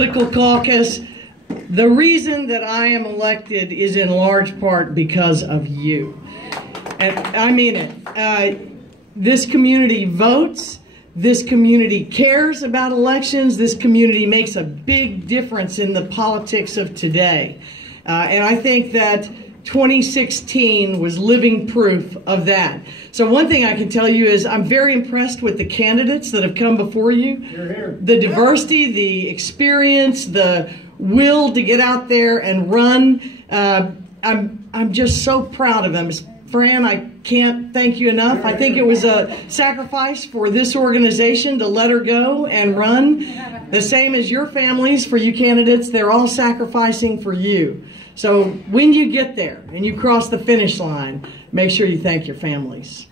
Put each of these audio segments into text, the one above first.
Political caucus. The reason that I am elected is in large part because of you. And I mean it. This community votes. This community cares about elections. This community makes a big difference in the politics of today. And I think that 2016 was living proof of that. So one thing I can tell you is I'm very impressed with the candidates that have come before you. The diversity, the experience, the will to get out there and run. I'm just so proud of them. Fran, I can't thank you enough. I think it was a sacrifice for this organization to let her go and run. The same as your families, for you candidates, they're all sacrificing for you. So when you get there and you cross the finish line, make sure you thank your families.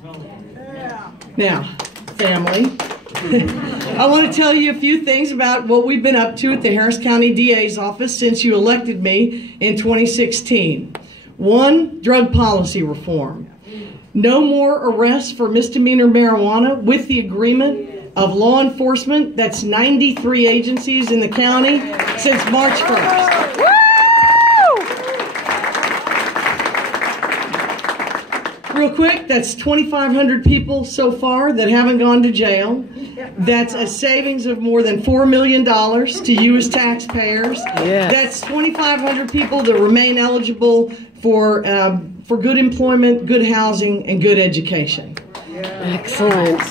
Now, family, I want to tell you a few things about what we've been up to at the Harris County DA's office since you elected me in 2016. One, drug policy reform. No more arrests for misdemeanor marijuana with the agreement of law enforcement. That's 93 agencies in the county since March 1st. Real quick, that's 2,500 people so far that haven't gone to jail. That's a savings of more than $4 million to you as taxpayers. Yes. That's 2,500 people that remain eligible for good employment, good housing, and good education. Excellent.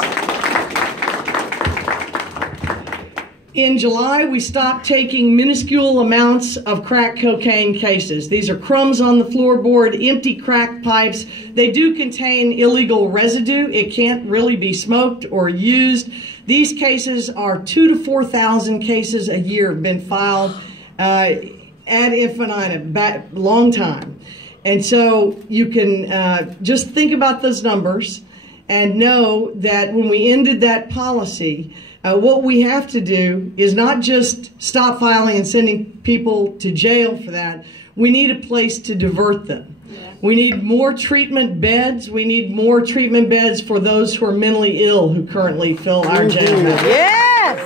In July, we stopped taking minuscule amounts of crack cocaine cases. These are crumbs on the floorboard, empty crack pipes. They do contain illegal residue. It can't really be smoked or used. These cases are 2,000 to 4,000 cases a year have been filed ad infinitum, long time. And so you can just think about those numbers and know that when we ended that policy, what we have to do is not just stop filing and sending people to jail for that. We need a place to divert them. We need more treatment beds. We need more treatment beds for those who are mentally ill who currently fill our jail beds. Yes!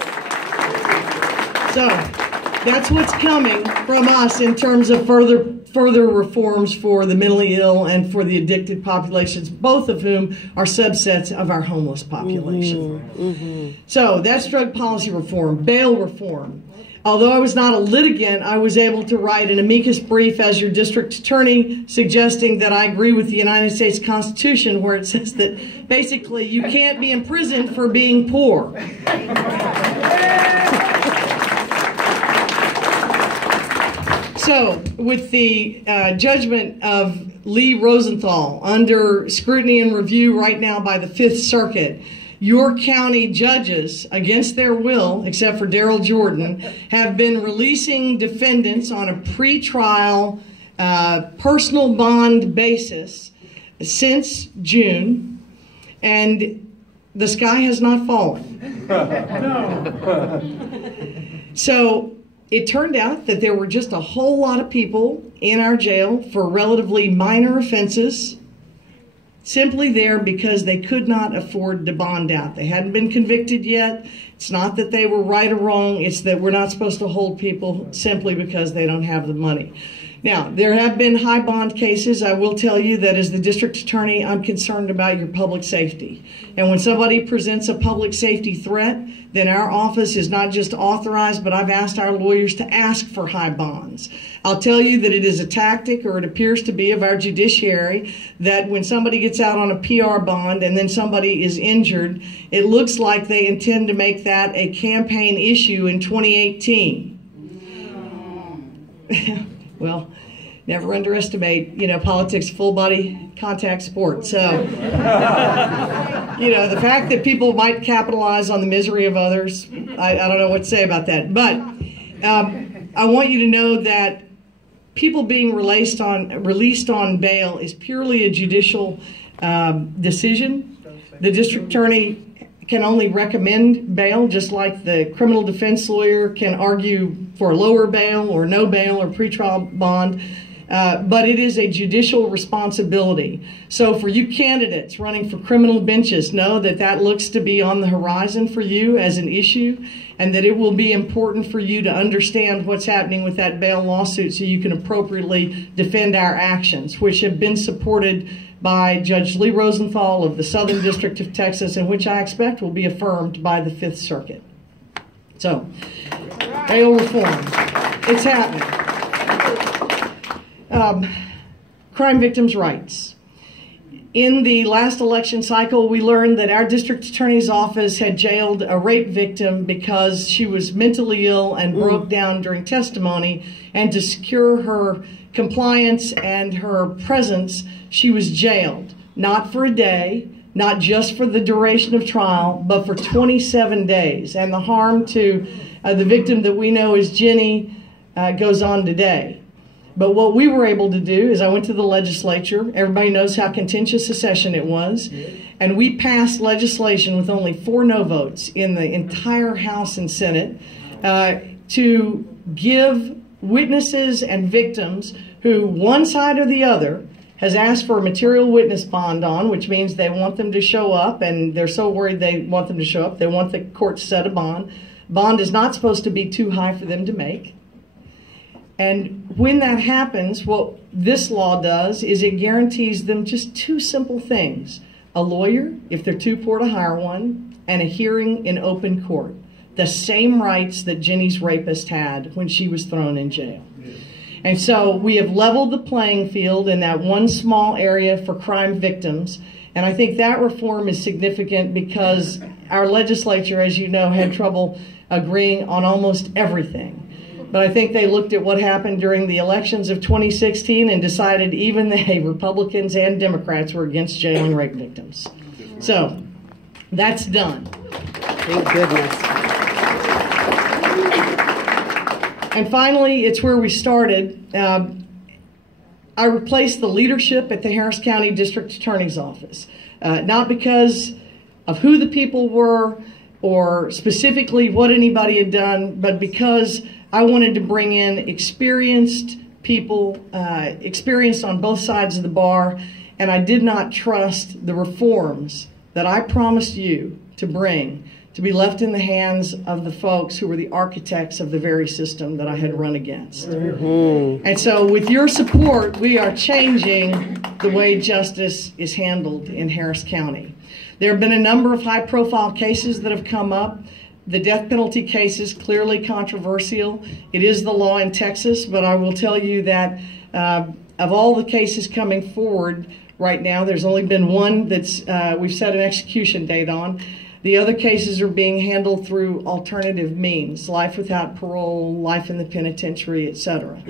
So that's what's coming from us in terms of further reforms for the mentally ill and for the addicted populations, both of whom are subsets of our homeless population. So that's drug policy reform, bail reform. Although I was not a litigant, I was able to write an amicus brief as your district attorney suggesting that I agree with the United States Constitution, where it says that basically you can't be imprisoned for being poor. So, with the judgment of Lee Rosenthal under scrutiny and review right now by the Fifth Circuit, your county judges, against their will, except for Daryl Jordan, have been releasing defendants on a pretrial personal bond basis since June, and the sky has not fallen. So, it turned out that there were just a whole lot of people in our jail for relatively minor offenses, simply there because they could not afford to bond out. They hadn't been convicted yet. It's not that they were right or wrong. It's that we're not supposed to hold people simply because they don't have the money. Now, there have been high bond cases. I will tell you that as the district attorney, I'm concerned about your public safety. And when somebody presents a public safety threat, then our office is not just authorized, but I've asked our lawyers to ask for high bonds. I'll tell you that it is a tactic, or it appears to be, of our judiciary, that when somebody gets out on a PR bond and then somebody is injured, it looks like they intend to make that a campaign issue in 2018. Well, never underestimate, politics, full body contact sport. So, the fact that people might capitalize on the misery of others, I don't know what to say about that. But I want you to know that people being released on bail is purely a judicial decision. The district attorney can only recommend bail, just like the criminal defense lawyer can argue for lower bail or no bail or pretrial bond. but it is a judicial responsibility. So for you candidates running for criminal benches, know that that looks to be on the horizon for you as an issue, and that it will be important for you to understand what's happening with that bail lawsuit so you can appropriately defend our actions, which have been supported by Judge Lee Rosenthal of the Southern District of Texas, and which I expect will be affirmed by the Fifth Circuit. So, bail reform, it's happening. Crime victims' rights. In the last election cycle, we learned that our district attorney's office had jailed a rape victim because she was mentally ill and broke down during testimony, and to secure her compliance and her presence, she was jailed, not for a day, not just for the duration of trial, but for 27 days. And the harm to the victim that we know as Jenny goes on today. But what we were able to do is I went to the legislature. Everybody knows how contentious a session it was. And we passed legislation with only 4 no votes in the entire House and Senate to give witnesses and victims who one side or the other has asked for a material witness bond on, which means they want them to show up, and they're so worried they want them to show up, they want the court to set a bond. Bond is not supposed to be too high for them to make. And when that happens, what this law does is it guarantees them just 2 simple things: a lawyer, if they're too poor to hire one, and a hearing in open court. The same rights that Jenny's rapist had when she was thrown in jail. And so we have leveled the playing field in that one small area for crime victims. And I think that reform is significant because our legislature, as you know, had trouble agreeing on almost everything. But I think they looked at what happened during the elections of 2016 and decided even they, Republicans and Democrats, were against jailing rape victims. So that's done. Thank goodness. And finally, it's where we started. I replaced the leadership at the Harris County District Attorney's Office, not because of who the people were or specifically what anybody had done, but because I wanted to bring in experienced people, experienced on both sides of the bar, and I did not trust the reforms that I promised you to bring to be left in the hands of the folks who were the architects of the very system that I had run against. And so with your support, we are changing the way justice is handled in Harris County. There have been a number of high-profile cases that have come up. The death penalty case is clearly controversial. It is the law in Texas, but I will tell you that of all the cases coming forward right now, there's only been one that's we've set an execution date on. The other cases are being handled through alternative means, life without parole, life in the penitentiary, etc.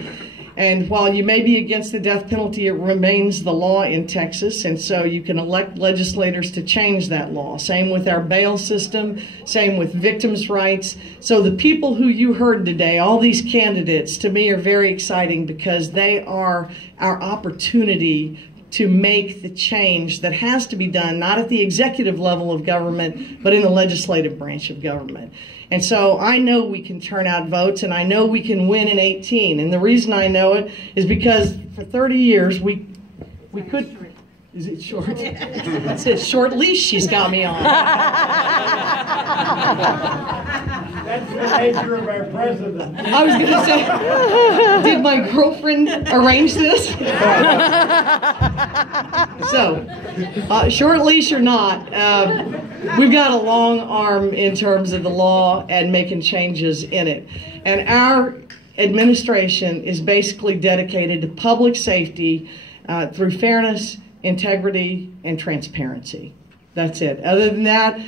And while you may be against the death penalty, it remains the law in Texas, and so you can elect legislators to change that law. Same with our bail system, same with victims' rights. So the people who you heard today, all these candidates, to me are very exciting because they are our opportunity to make the change that has to be done, not at the executive level of government, but in the legislative branch of government. And so I know we can turn out votes, and I know we can win in 18. And the reason I know it is because for 30 years we could. Is it short? It's a short leash she's got me on. That's the nature of our president. I was going to say, did my girlfriend arrange this? So, short leash or not, we've got a long arm in terms of the law and making changes in it. And our administration is basically dedicated to public safety through fairness, integrity, and transparency. That's it. Other than that,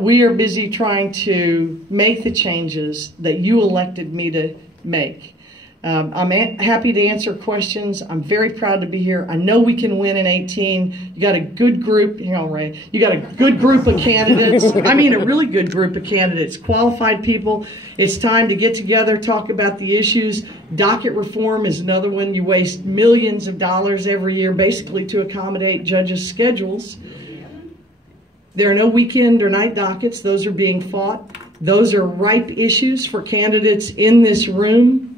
we are busy trying to make the changes that you elected me to make. I'm happy to answer questions. I'm very proud to be here. I know we can win in 18. You got a good group, you know, Ray. You got a good group of candidates. I mean, a really good group of candidates, qualified people. It's time to get together, talk about the issues. Docket reform is another one. You waste millions of dollars every year, basically to accommodate judges' schedules. There are no weekend or night dockets. Those are being fought. Those are ripe issues for candidates in this room.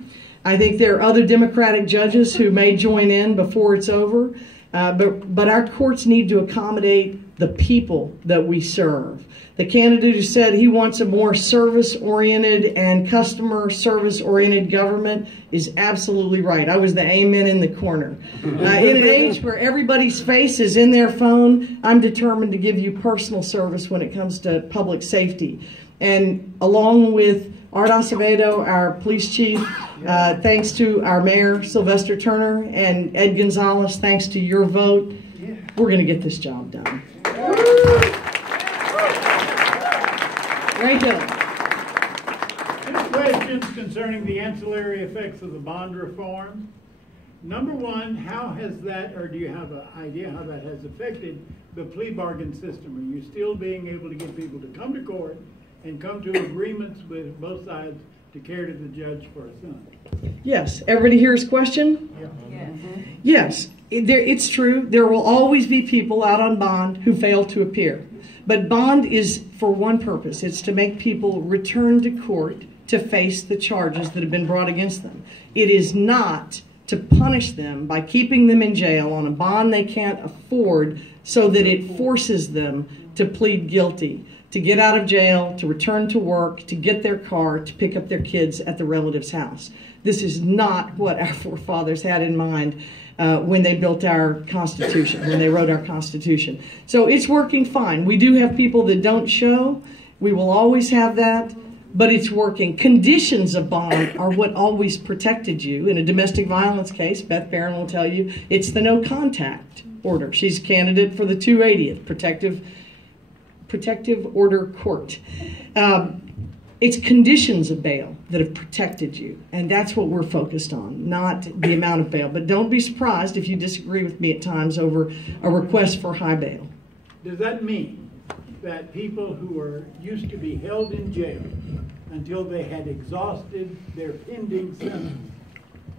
I think there are other Democratic judges who may join in before it's over, but our courts need to accommodate the people that we serve. The candidate who said he wants a more service-oriented and customer service-oriented government is absolutely right. I was the amen in the corner. In an age where everybody's face is in their phone, I'm determined to give you personal service when it comes to public safety. And along with Art Acevedo, our police chief, thanks to our mayor, Sylvester Turner, and Ed Gonzalez, thanks to your vote, we're going to get this job done. Right there. Two questions concerning the ancillary effects of the bond reform. Number one, how has that, or do you have an idea how that has affected the plea bargain system? Are you still being able to get people to come to court and come to agreements with both sides to carry to the judge for a sentence? Yes. Everybody hear his question? Yeah. Yes. It's true. There will always be people out on bond who fail to appear. But bond is for one purpose. It's to make people return to court to face the charges that have been brought against them. It is not to punish them by keeping them in jail on a bond they can't afford so that it forces them to plead guilty, to get out of jail, to return to work, to get their car, to pick up their kids at the relative's house. This is not what our forefathers had in mind when they built our Constitution, when they wrote our Constitution. So it's working fine. We do have people that don't show. We will always have that, but it's working. Conditions of bond are what always protected you. In a domestic violence case, Beth Barron will tell you, it's the no contact order. She's a candidate for the 280th Protective Order Court. It's conditions of bail that have protected you, and that's what we're focused on, not the amount of bail. But don't be surprised if you disagree with me at times over a request for high bail. Does that mean that people who are used to be held in jail until they had exhausted their pending sentence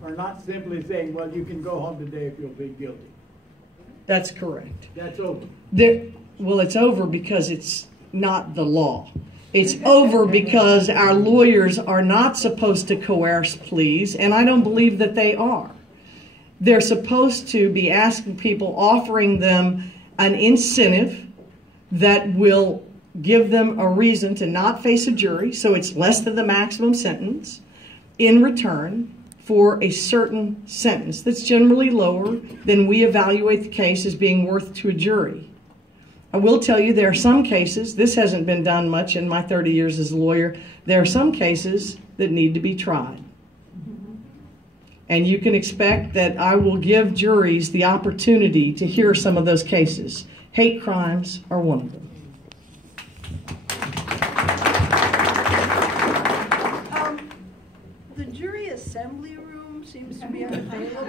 are not simply saying, well, you can go home today if you'll plead guilty? That's correct. That's over. Well, it's over because it's not the law. It's over because our lawyers are not supposed to coerce pleas, and I don't believe that they are. They're supposed to be asking people, offering them an incentive that will give them a reason to not face a jury, so it's less than the maximum sentence, in return for a certain sentence that's generally lower than we evaluate the case as being worth to a jury. I will tell you there are some cases, this hasn't been done much in my 30 years as a lawyer, there are some cases that need to be tried. And you can expect that I will give juries the opportunity to hear some of those cases. Hate crimes are one of them. The jury assembly room seems to be unavailable.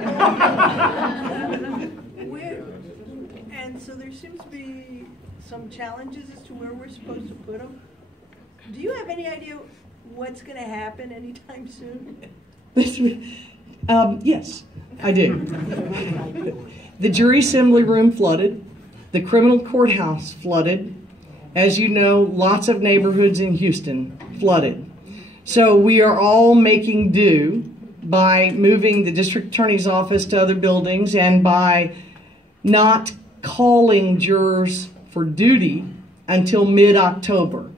And so there seems to be some challenges as to where we're supposed to put them. Do you have any idea what's going to happen anytime soon? Yes, I do. The jury assembly room flooded. The criminal courthouse flooded. As you know, lots of neighborhoods in Houston flooded. So we are all making do by moving the district attorney's office to other buildings and by not calling jurors for duty until mid-October.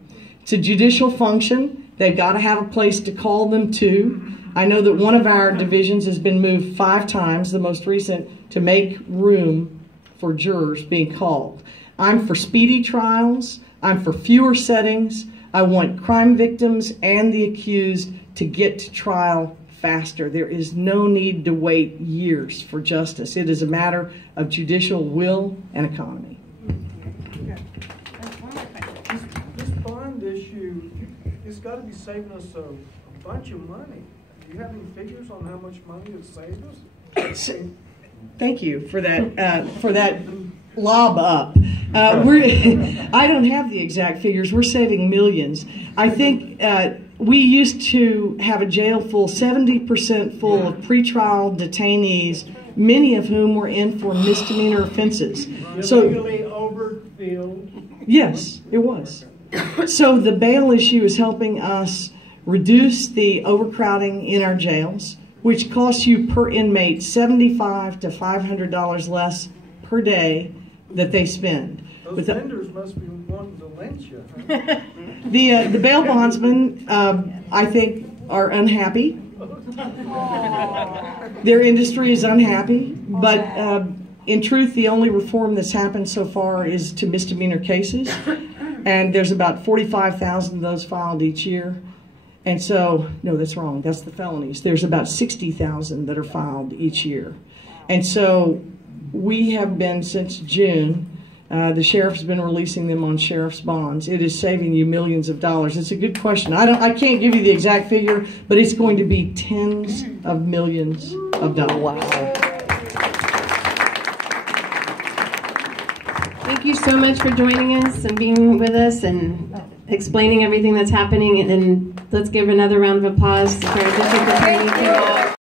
It's a judicial function. They've got to have a place to call them to. I know that one of our divisions has been moved 5 times, the most recent, to make room for jurors being called. I'm for speedy trials. I'm for fewer settings. I want crime victims and the accused to get to trial faster. There is no need to wait years for justice. It is a matter of judicial will and economy. This bond issue, it's got to be saving us a bunch of money. Do you have any figures on how much money it saved us? Thank you for that lob up. I don't have the exact figures. We're saving millions. I think we used to have a jail full, 70% full of pretrial detainees, many of whom were in for misdemeanor offenses. Illegally overfilled. Yes, it was. So the bail issue is helping us reduce the overcrowding in our jails, which costs you per inmate $75 to $500 less per day that they spend. Those vendors must be wanting to lynch you. Huh? The bail bondsmen, I think, are unhappy. Their industry is unhappy, but in truth, the only reform that's happened so far is to misdemeanor cases, and there's about 45,000 of those filed each year. And so, no, that's wrong. That's the felonies. There's about 60,000 that are filed each year. And so we have been, since June, the sheriff's been releasing them on sheriff's bonds. It is saving you millions of dollars. It's a good question. I can't give you the exact figure, but it's going to be tens of millions of dollars. Wow. Thank you so much for joining us and being with us and explaining everything that's happening. And let's give another round of applause for our district attorney.